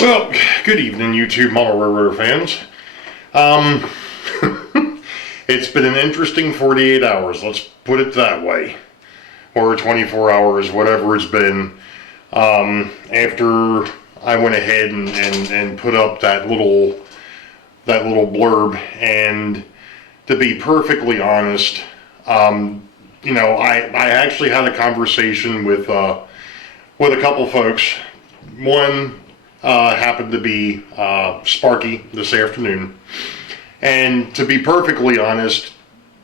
Well, good evening, YouTube Model Railroader fans. It's been an interesting 48 hours, let's put it that way. Or 24 hours, whatever it's been. After I went ahead and put up that little blurb, and to be perfectly honest, you know, I actually had a conversation with a couple folks. One happened to be Sparky this afternoon, and to be perfectly honest,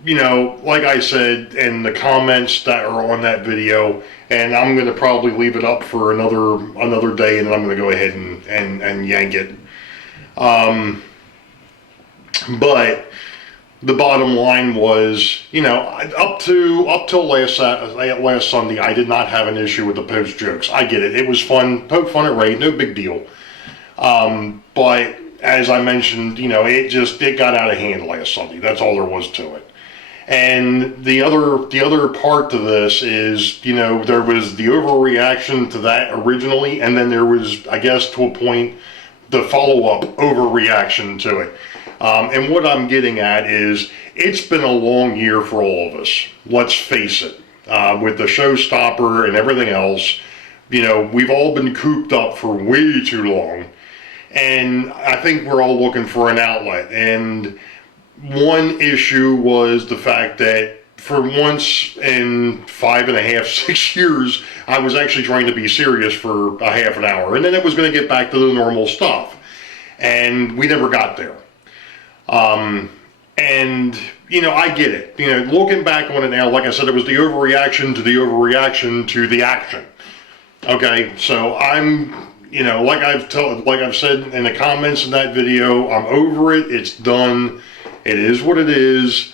you know, like I said in the comments that are on that video, and I'm going to probably leave it up for another day, and then I'm going to go ahead and yank it. But the bottom line was, you know, up till last Sunday, I did not have an issue with the post jokes. I get it. It was fun. Poke fun at Ray. No big deal. But as I mentioned, you know, it got out of hand last Sunday. That's all there was to it. And the other part to this is, you know, there was the overreaction to that originally, and then there was, I guess, to a point, the follow-up overreaction to it. And what I'm getting at is, it's been a long year for all of us. Let's face it. With the showstopper and everything else, you know, we've all been cooped up for way too long. And I think we're all looking for an outlet. And one issue was the fact that for once in 5.5, 6 years, I was actually trying to be serious for a half an hour. And then it was going to get back to the normal stuff. And we never got there. And, you know, I get it. You know, looking back on it now, like I said, it was the overreaction to the action. Okay, so I'm, you know, like I've said in the comments in that video, I'm over it. It's done. It is what it is.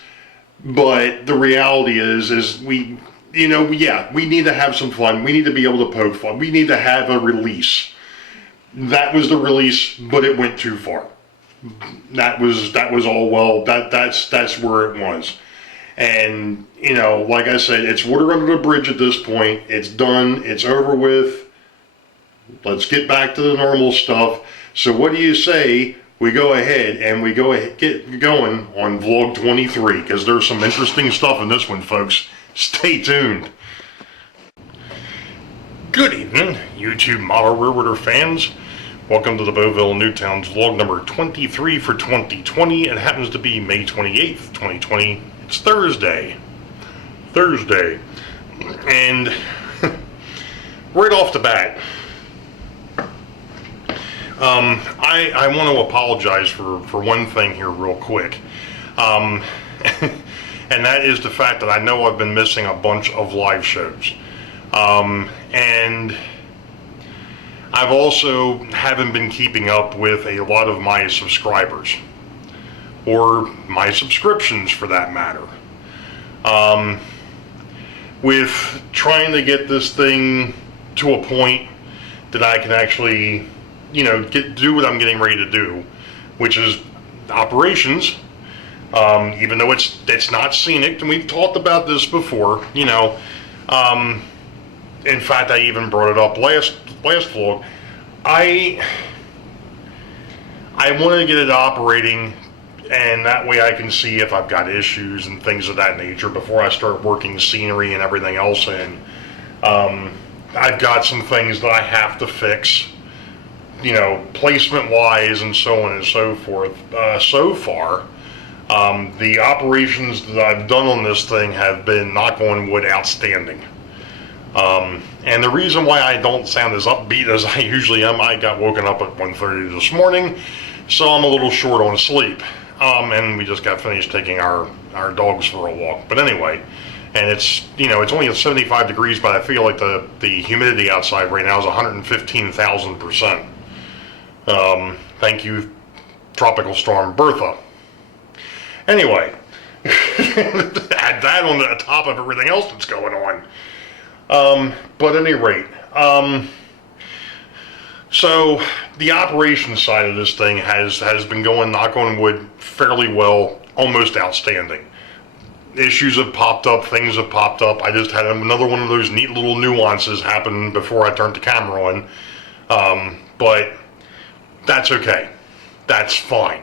But the reality is we, you know, yeah, we need to have some fun. We need to be able to poke fun. We need to have a release. That was the release, but it went too far. That was all well. That's where it was. And, you know, like I said, it's water under the bridge at this point. It's done. It's over with. Let's get back to the normal stuff. So what do you say we go ahead and get going on vlog 23, because there's some interesting stuff in this one, folks. Stay tuned. Good evening, YouTube Model Railroader fans. Welcome to the Boeville, Newtown's vlog number 23 for 2020. It happens to be May 28th, 2020. It's Thursday. And right off the bat, I want to apologize for one thing here real quick. And that is the fact that I know I've been missing a bunch of live shows. And I've also haven't been keeping up with a lot of my subscribers, or my subscriptions for that matter. With trying to get this thing to a point that I can actually, you know, do what I'm getting ready to do, which is operations. Even though it's not scenic, and we've talked about this before, you know. In fact, I even brought it up last vlog. I want to get it operating, and that way I can see if I've got issues and things of that nature before I start working scenery and everything else in. I've got some things that I have to fix, you know, placement wise and so on and so forth. So far, the operations that I've done on this thing have been, knock on wood, outstanding. And the reason why I don't sound as upbeat as I usually am, I got woken up at 1:30 this morning, so I'm a little short on sleep. And we just got finished taking our dogs for a walk. But anyway, and it's, you know, it's only at 75 degrees, but I feel like the humidity outside right now is 115,000%. Thank you, Tropical Storm Bertha. Anyway, add that on the top of everything else that's going on. But at any rate, so the operations side of this thing has been going, knock on wood, fairly well, almost outstanding. Issues have popped up, things have popped up. I just had another one of those neat little nuances happen before I turned the camera on. But that's okay. That's fine.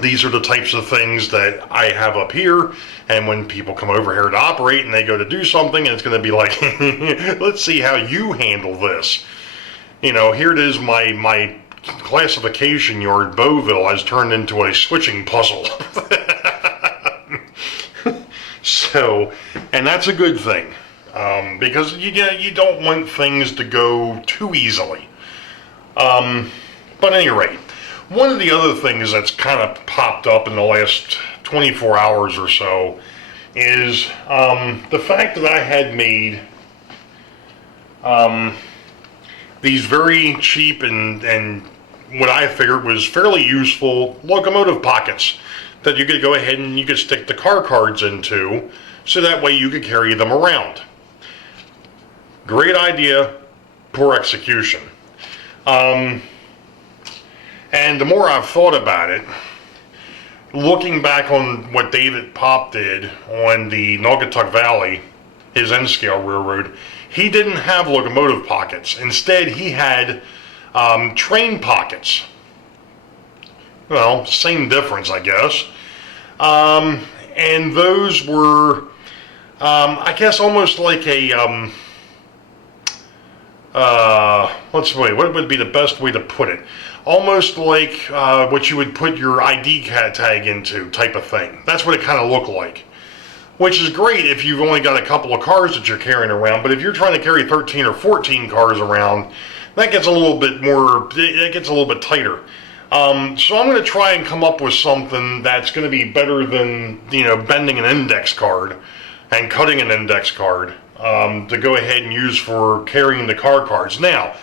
These are the types of things that I have up here, and when people come over here to operate and they go to do something, and it's going to be like, let's see how you handle this. You know, here it is, my classification yard, Boeville, has turned into a switching puzzle. So, and that's a good thing, because you don't want things to go too easily. But at any rate, one of the other things that's kind of popped up in the last 24 hours or so is the fact that I had made these very cheap and what I figured was fairly useful locomotive pockets that you could go ahead and you could stick the car cards into, so that way you could carry them around. Great idea, poor execution. And the more I've thought about it, looking back on what David Popp did on the Naugatuck Valley, his N-scale railroad, he didn't have locomotive pockets. Instead, he had train pockets. Well, same difference, I guess. And those were, I guess, almost like a, what would be the best way to put it? Almost like what you would put your ID tag into, type of thing. That's what it kind of looked like. Which is great if you've only got a couple of cars that you're carrying around, but if you're trying to carry 13 or 14 cars around, that gets a little bit more, it gets a little bit tighter. So I'm going to try and come up with something that's going to be better than, bending an index card and cutting an index card to go ahead and use for carrying the car cards. Now,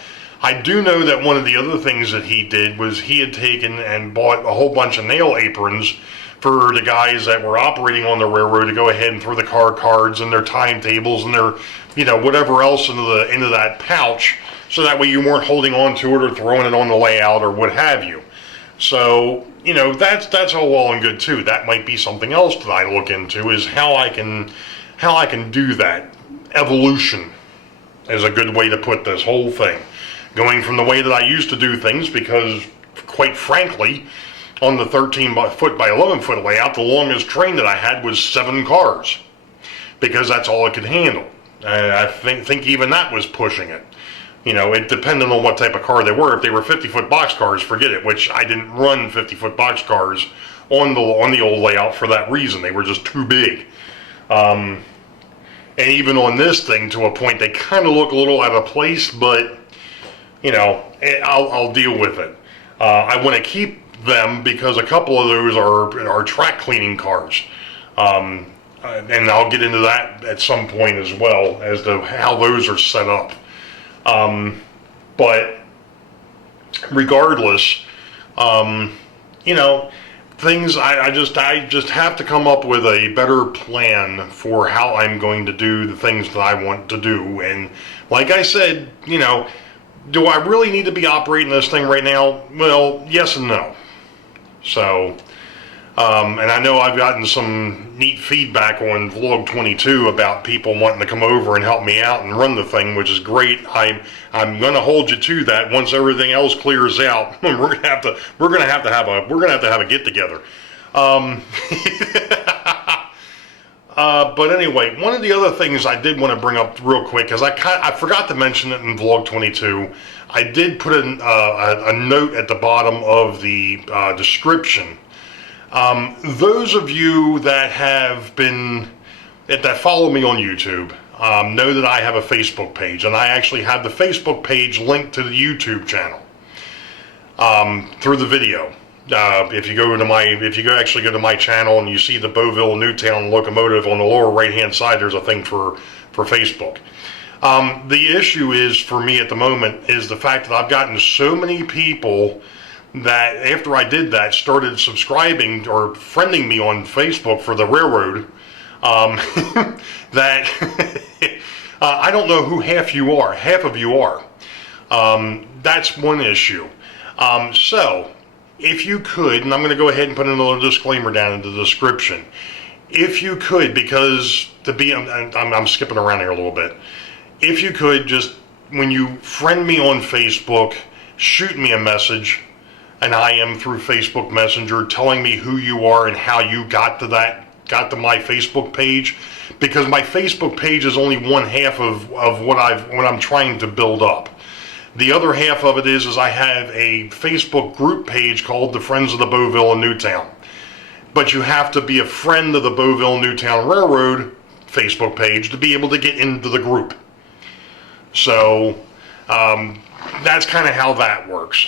I do know that one of the other things that he did was he had taken and bought a whole bunch of nail aprons for the guys that were operating on the railroad to go ahead and throw the car cards and their timetables and their, whatever else into that pouch, so that way you weren't holding on to it or throwing it on the layout or what have you. So, that's all well and good too. That might be something else that I look into, is how I can do that. Evolution is a good way to put this whole thing. Going from the way that I used to do things, because quite frankly, on the 13 foot by 11 foot layout, the longest train that I had was 7 cars, because that's all it could handle. I think even that was pushing it. It depended on what type of car they were. If they were 50-foot box cars, forget it, which I didn't run 50-foot box cars on the old layout for that reason. They were just too big. And even on this thing, to a point, they kind of look a little out of place, but I'll deal with it. I want to keep them because a couple of those are track cleaning cars. And I'll get into that at some point as well, as to how those are set up. But regardless, things, I just have to come up with a better plan for how I'm going to do the things that I want to do. And like I said, do I really need to be operating this thing right now? Well, yes and no. So, and I know I've gotten some neat feedback on Vlog 22 about people wanting to come over and help me out and run the thing, which is great. I'm going to hold you to that. Once everything else clears out, we're gonna have to have a get together. But anyway, one of the other things I did want to bring up real quick, because I forgot to mention it in Vlog 22. I did put a note at the bottom of the description. Those of you that that follow me on YouTube know that I have a Facebook page, and I actually have the Facebook page linked to the YouTube channel through the video. If you actually go to my channel and you see the Boeville Newtown locomotive on the lower right hand side, there's a thing for Facebook. The issue is, for me at the moment, is the fact that I've gotten so many people that after I did that started subscribing or friending me on Facebook for the railroad, that I don't know who half of you are. That's one issue. So if you could, and I'm going to go ahead and put a little disclaimer down in the description, if you could, because I'm skipping around here a little bit, if you could, just when you friend me on Facebook, shoot me a message, an IM through Facebook Messenger, telling me who you are and how you got to my Facebook page, because my Facebook page is only one half of what I'm trying to build up. The other half of it is I have a Facebook group page called the Friends of the Boeville and Newtown. But you have to be a friend of the Boeville and Newtown Railroad Facebook page to be able to get into the group. So that's kind of how that works.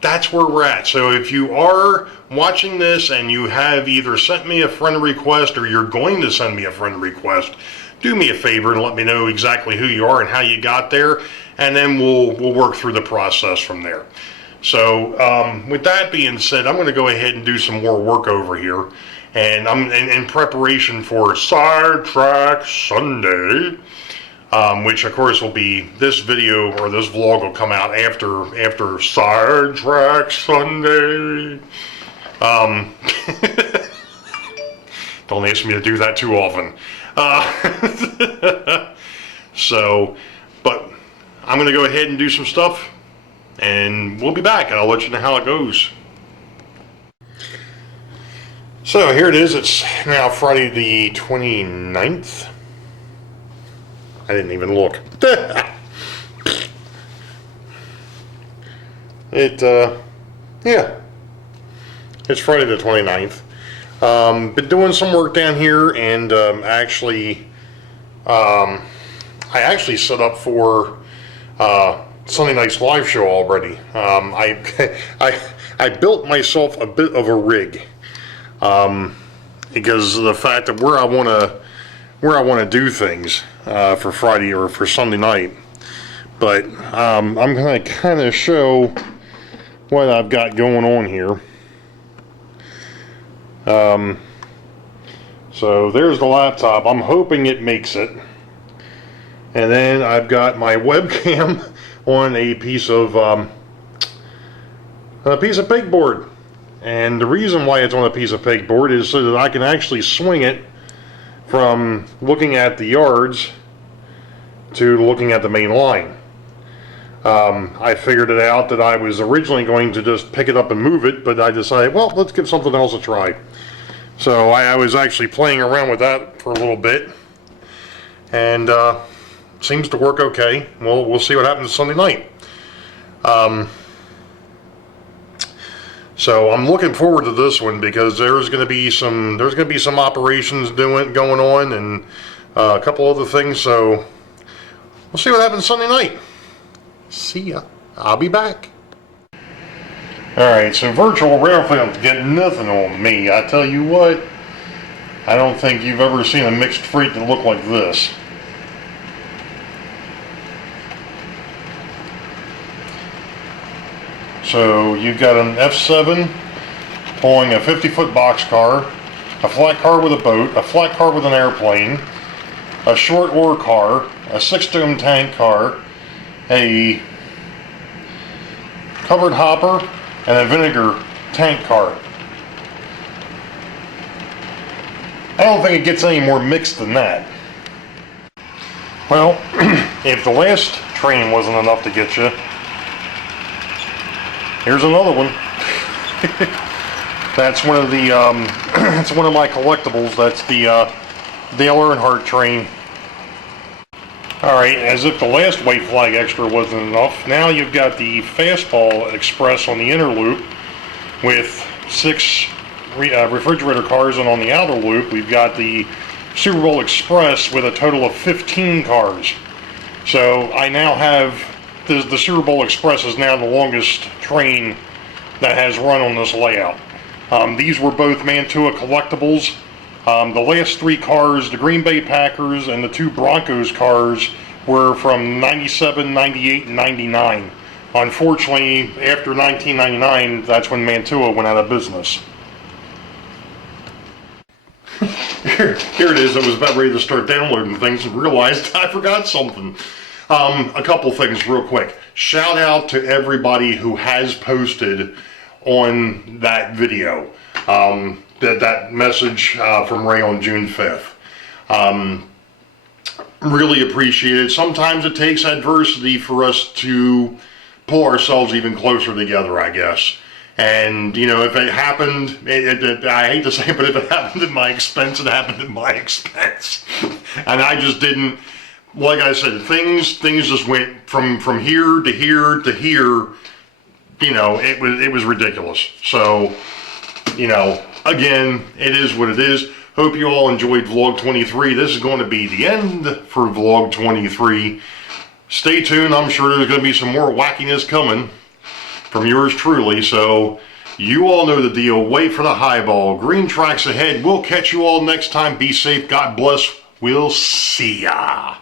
That's where we're at. So if you are watching this and you have either sent me a friend request or you're going to send me a friend request, do me a favor and let me know exactly who you are and how you got there, and then we'll work through the process from there. So with that being said, I'm going to go ahead and do some more work over here, and I'm in preparation for Sidetrack Sunday, which of course will be, this video or this vlog will come out after Sidetrack Sunday. Don't ask me to do that too often. So, but I'm going to go ahead and do some stuff, and we'll be back, and I'll let you know how it goes. So here it is. It's now Friday the 29th. I didn't even look. Yeah. It's Friday the 29th. Been doing some work down here, and I actually set up for Sunday night's live show already. I built myself a bit of a rig, because of the fact that where I want to do things for Friday or for Sunday night. But I'm going to kind of show what I've got going on here. So there's the laptop. I'm hoping it makes it. And then I've got my webcam on a piece of pegboard. And the reason why it's on a piece of pegboard is so that I can actually swing it from looking at the yards to looking at the main line. I figured it out that I was originally going to just pick it up and move it, but I decided, well, let's give something else a try. So I was actually playing around with that for a little bit, and seems to work okay. We'll see what happens Sunday night. So I'm looking forward to this one, because there's going to be some operations going on, and a couple other things. So we'll see what happens Sunday night. See ya. I'll be back. Alright, so virtual rail films get nothing on me. I tell you what, I don't think you've ever seen a mixed freight that looked like this. So you've got an F7 pulling a 50-foot boxcar, a flat car with a boat, a flat car with an airplane, a short ore car, a 6-dome tank car, a covered hopper, and a vinegar tank car. I don't think it gets any more mixed than that. Well, if the last train wasn't enough to get you, here's another one. That's one of the that's one of my collectibles. That's the Dale Earnhardt train. Alright, as if the last white flag extra wasn't enough, now you've got the Fastball Express on the inner loop with 6 refrigerator cars, and on the outer loop we've got the Super Bowl Express with a total of 15 cars. So I now have, the Super Bowl Express is now the longest train that has run on this layout. These were both Mantua collectibles. The last 3 cars, the Green Bay Packers and the 2 Broncos cars, were from 97, 98, and 99. Unfortunately, after 1999, that's when Mantua went out of business. Here it is. I was about ready to start downloading things and realized I forgot something. A couple things real quick. Shout out to everybody who has posted on that video. That message from Ray on June 5th. Really appreciate it. Sometimes it takes adversity for us to pull ourselves even closer together, I guess. And, you know, if it happened, I hate to say it, but if it happened at my expense, it happened at my expense. And I just didn't, like I said, things just went from here to here to here. You know, it was ridiculous. So, you know, again, it is what it is. Hope you all enjoyed vlog 23. This is going to be the end for vlog 23. Stay tuned. I'm sure there's going to be some more wackiness coming from yours truly. So you all know the deal. Wait for the highball. Green tracks ahead. We'll catch you all next time. Be safe. God bless. We'll see ya.